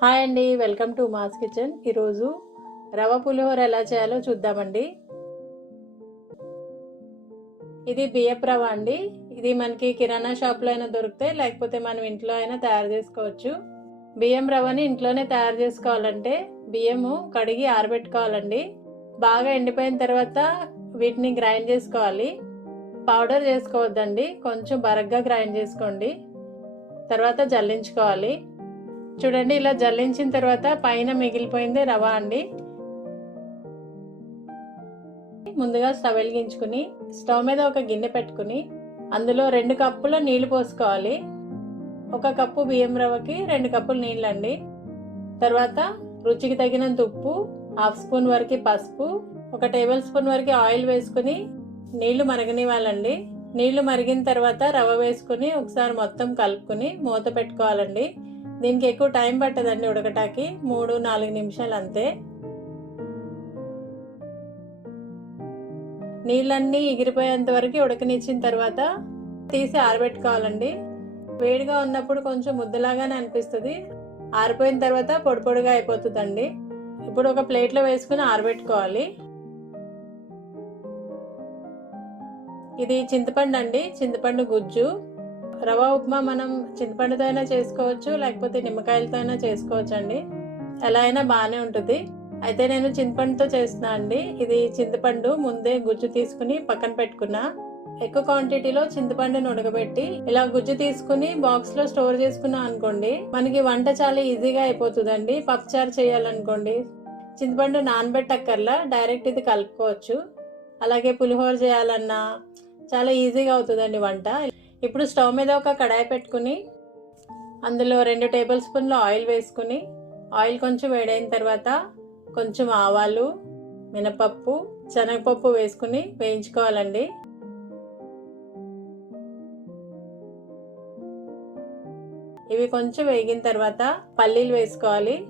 Hi అండి welcome to mass kitchen. ఈరోజు రవ పులిహోర ఎలా చేయాలో చూద్దామండి. ఇది బియ్యపు రవ అండి. ఇది మనకి కిరాణా షాప్లో అయినా దొరికితే లేకపోతే మనం ఇంట్లో అయినా తయారు చేసుకోవచ్చు. బియ్యం రవ్వని ఇంట్లోనే తయారు చేసుకోవాలంటే బియ్యము కడిగి ఆరబెట్టుకోవాలండి. బాగా ఎండిపోయిన తర్వాత వీటిని గ్రైండ్ చేసుకోవాలి. పౌడర్ చేసుకోవద్దండి కొంచెం బరగ్గా గ్రైండ్ చేసుకోండి. తర్వాత జల్లించుకోవాలి. చూడండి ఇలా జల్లించిన తర్వాత పైన మిగిలిపోయింది రవ అండి. ముందుగా స్టవ్ వెలిగించుకుని స్టవ్ మీద ఒక గిన్నె పెట్టుకుని అందులో రెండు కప్పుల నీళ్ళు పోసుకోవాలి. ఒక కప్పు బియ్యం రవ్వకి రెండు కప్పులు నీళ్ళండి. తర్వాత రుచికి తగినంత ఉప్పు హాఫ్ స్పూన్ వరకు పసుపు ఒక టేబుల్ స్పూన్ వరకు ఆయిల్ వేసుకుని నీళ్ళు మరగనివ్వాలండి. నీళ్ళు మరిగిన తర్వాత రవ్వ వేసుకుని ఒకసారి మొత్తం కలుపుకుని మూత పెట్టుకోవాలండి. దీనికి ఎక్కువ టైం పట్టదండి ఉడకటానికి. మూడు నాలుగు నిమిషాలు అంతే. నీళ్ళన్నీ ఎగిరిపోయేంత వరకు ఉడకనిచ్చిన తర్వాత తీసి ఆరబెట్టుకోవాలండి. వేడిగా ఉన్నప్పుడు కొంచెం ముద్దలాగానే అనిపిస్తుంది. ఆరిపోయిన తర్వాత పొడి పొడిగా అయిపోతుందండి. ఇప్పుడు ఒక ప్లేట్లో వేసుకుని ఆరబెట్టుకోవాలి. ఇది చింతపండు అండి. చింతపండు గుజ్జు. రవ ఉప్మా మనం చింతపండుతో అయినా చేసుకోవచ్చు లేకపోతే నిమ్మకాయలతో అయినా చేసుకోవచ్చు అండి ఎలా అయినా బాగానే ఉంటుంది. అయితే నేను చింతపండుతో చేస్తున్నా అండి. ఇది చింతపండు ముందే గుజ్జు తీసుకుని పక్కన పెట్టుకున్నా. ఎక్కువ క్వాంటిటీలో చింతపండుని ఉడకబెట్టి ఇలా గుజ్జు తీసుకుని బాక్స్లో స్టోర్ చేసుకున్నాం అనుకోండి మనకి వంట చాలా ఈజీగా అయిపోతుందండి. పప్పుచారు చేయాలనుకోండి చింతపండు నానబెట్టక్కర్లా డైరెక్ట్ ఇది కలుపుకోవచ్చు. అలాగే పులిహోర చేయాలన్నా చాలా ఈజీగా అవుతుందండి వంట. ఇప్పుడు స్టవ్ మీద ఒక కడాయి పెట్టుకుని అందులో రెండు టేబుల్ స్పూన్ల ఆయిల్ వేసుకుని ఆయిల్ కొంచెం వేడైన తర్వాత కొంచెం ఆవాలు మినపప్పు శనగపప్పు వేసుకుని వేయించుకోవాలండి. ఇవి కొంచెం వేగిన తర్వాత పల్లీలు వేసుకోవాలి.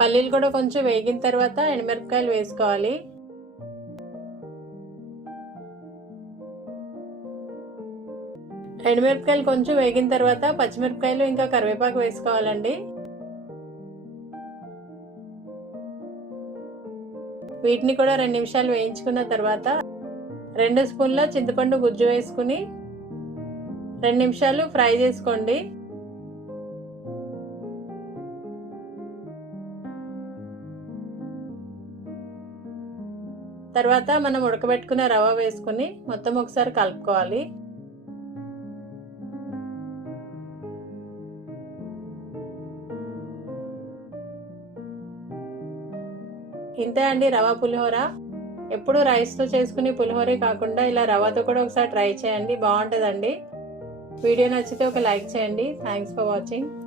పల్లీలు కూడా కొంచెం వేగిన తర్వాత ఎండుమిరపకాయలు వేసుకోవాలి. ఎండుమిరపకాయలు కొంచెం వేగిన తర్వాత పచ్చిమిరపకాయలు ఇంకా కరివేపాకు వేసుకోవాలండి. వీటిని కూడా రెండు నిమిషాలు వేయించుకున్న తర్వాత రెండు స్పూన్ల చింతపండు గుజ్జు వేసుకుని రెండు నిమిషాలు ఫ్రై చేసుకోండి. తర్వాత మనం ఉడకబెట్టుకున్న రవ్వ వేసుకుని మొత్తం ఒకసారి కలుపుకోవాలి. ఇంతే అండి రవ పులిహోర. ఎప్పుడు రైస్తో చేసుకుని పులిహోరే కాకుండా ఇలా రవ్వతో కూడా ఒకసారి ట్రై చేయండి బాగుంటుందండి. వీడియో నచ్చితే ఒక లైక్ చేయండి. Thanks for watching.